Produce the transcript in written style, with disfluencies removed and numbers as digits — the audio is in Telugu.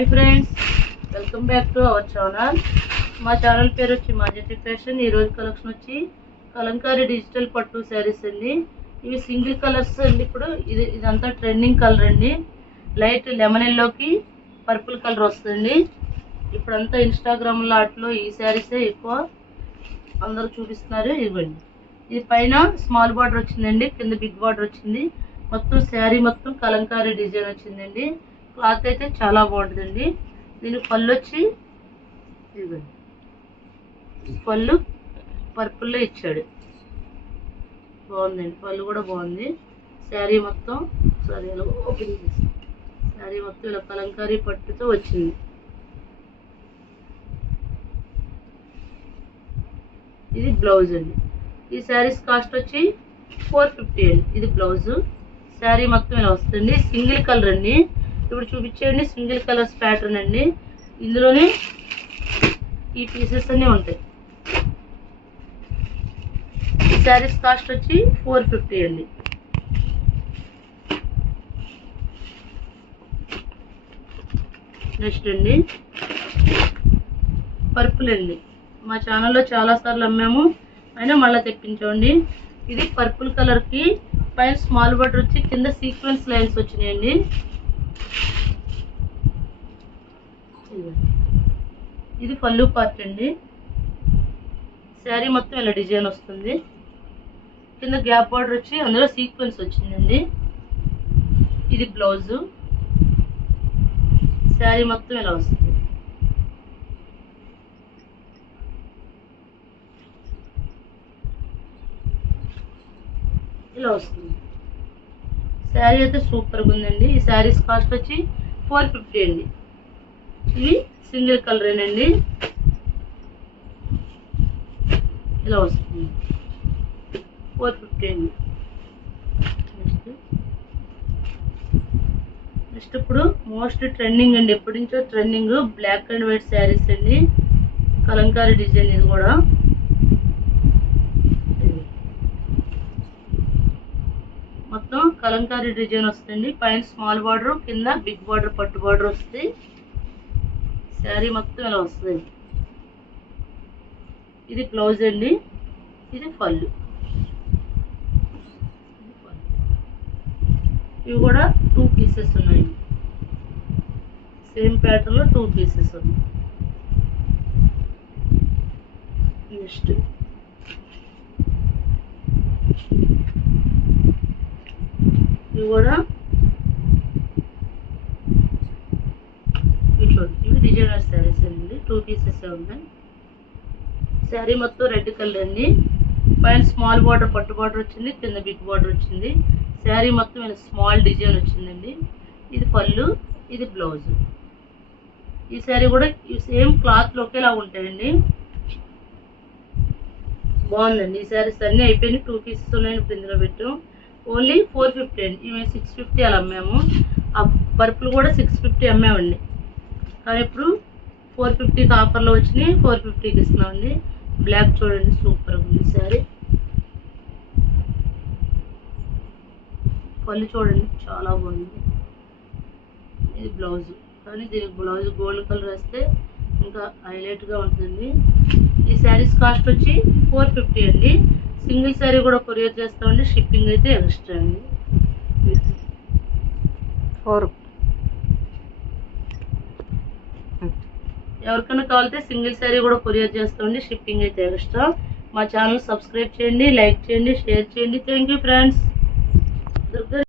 Hi friends, welcome back to our channel. మా ఛానల్ పేరు వచ్చి మాజెటీ ఫ్యాషన్. ఈరోజు కలెక్షన్ వచ్చి కలంకారీ డిజిటల్ పట్టు శారీస్ అండి. ఇవి సింగిల్ కలర్స్ అండి. ఇప్పుడు ఇదంతా ట్రెండింగ్ కలర్ అండి. లైట్ లెమన్ ఎల్లోకి పర్పుల్ కలర్ వస్తుంది. ఇప్పుడంతా ఇన్స్టాగ్రామ్ లాట్లో ఈ శారీసే ఎక్కువ అందరూ చూపిస్తున్నారు. ఇవ్వండి, ఇది పైన స్మాల్ బార్డర్ వచ్చిందండి, కింద బిగ్ బార్డర్ వచ్చింది. మొత్తం శారీ మొత్తం కలంకారీ డిజైన్ వచ్చిందండి. క్లాత్ అయితే చాలా బాగుంటుందండి. దీనికి పళ్ళు వచ్చి ఇవ్వండి, పళ్ళు పర్పుల్లో ఇచ్చాడు, బాగుందండి. పళ్ళు కూడా బాగుంది. శారీ మొత్తం సారీ ఇలా ఓపెన్ చేసి శారీ మొత్తం ఇలా కలంకారీ పట్టుతో వచ్చింది. ఇది బ్లౌజ్ అండి. ఈ శారీస్ కాస్ట్ వచ్చి 450 అండి. ఇది బ్లౌజు. శారీ మొత్తం ఇలా వస్తుంది. సింగిల్ కలర్ అండి. ఇప్పుడు చూపించేయండి సింగిల్ కలర్స్ ప్యాటర్న్ అండి. ఇందులోనే ఈ పీసెస్ అన్నీ ఉంటాయి. ఈ శారీస్ కాస్ట్ వచ్చి 450 అండి. నెక్స్ట్ అండి పర్పుల్ అండి. మా ఛానల్లో చాలాసార్లు అమ్మాము, అయినా మళ్ళీ తెప్పించండి. ఇది పర్పుల్ కలర్కి పైన స్మాల్ బార్డర్ వచ్చి కింద సీక్వెన్స్ లైన్స్ వచ్చినాయండి. ఇది పళ్ళు పార్ట్ అండి. శారీ మొత్తం ఇలా డిజైన్ వస్తుంది. కింద గ్యాప్ బార్డర్ వచ్చి అందులో సీక్వెన్స్ వచ్చిందండి. ఇది బ్లౌజు. శారీ మొత్తం ఇలా వస్తుంది. ఇలా వస్తుంది. శారీ అయితే సూపర్గా ఉందండి. ఈ శారీస్ కాస్ట్ వచ్చి 450 అండి. ఇవి సింగిల్ కలరేనండి. ఇలా వస్తుంది 450 అండి. నెక్స్ట్ ఇప్పుడు మోస్ట్ ట్రెండింగ్ అండి. ఎప్పటి నుంచో trending black and white saris అండి. కలంకారీ డిజైన్. ఇది కూడా మొత్తం కలంకారీ డిజైన్ వస్తుంది. పైన స్మాల్ బార్డర్, కింద బిగ్ బార్డర్ పట్టు బార్డర్ వస్తుంది. శారీ మొత్తం ఇలా వస్తుంది. ఇది బ్లౌజ్ అండి. ఇది పళ్ళు. ఇవి కూడా 2 పీసెస్ ఉన్నాయి. సేమ్ ప్యాటర్న్ లో 2 పీసెస్ ఉన్నాయి. నెక్స్ట్ ఇవి కూడా ఇవి డిజైనర్ శారీస్ అండి. 2 పీసెస్ ఉన్నాయి. శారీ మొత్తం రెడ్ కలర్ అండి. పైన స్మాల్ బార్డర్ పట్టు బార్డర్ వచ్చింది, కింద బిగ్ బార్డర్ వచ్చింది. శారీ మొత్తం ఇలా స్మాల్ డిజైన్ వచ్చిందండి. ఇది పళ్ళు, ఇది బ్లౌజ్. ఈ శారీ కూడా సేమ్ క్లాత్ ఒకేలా ఉంటాయండి. బాగుందండి. ఈ శారీస్ అన్నీ అయిపోయినాయి. 2 పీసెస్ ఉన్నాయని ఇప్పుడు ఇందులో పెట్టాం. ఓన్లీ 450 అండి. ఇవి 650 అలా అమ్మాము. ఆ పర్పుల్ కూడా 650 అమ్మామండి. కానీ ఇప్పుడు 450కి ఆఫర్లో వచ్చినాయి. 450కి ఇస్తున్నామండి. బ్లాక్ చూడండి, సూపర్గా ఉంది శారీ. పళ్ళు చూడండి, చాలా బాగుంది. ఇది బ్లౌజ్. కానీ దీనికి బ్లౌజ్ గోల్డ్ కలర్ వేస్తే ఇంకా హైలైట్గా ఉంటుంది. ఈ శారీస్ కాస్ట్ వచ్చి 450 అండి. సింగిల్ శారీ కూడా కొరియర్ చేస్తామండి. షిప్పింగ్ అయితే ఎక్స్ట్రా అండి. 4 ఎవరికైనా కావాలితే సింగిల్ శారీ కూడా కొరియర్ చేస్తామండి. షిప్పింగ్ అయితే ఎక్స్ట్రా. మా ఛానల్ సబ్స్క్రైబ్ చేయండి, లైక్ చేయండి, షేర్ చేయండి. Thank you friends.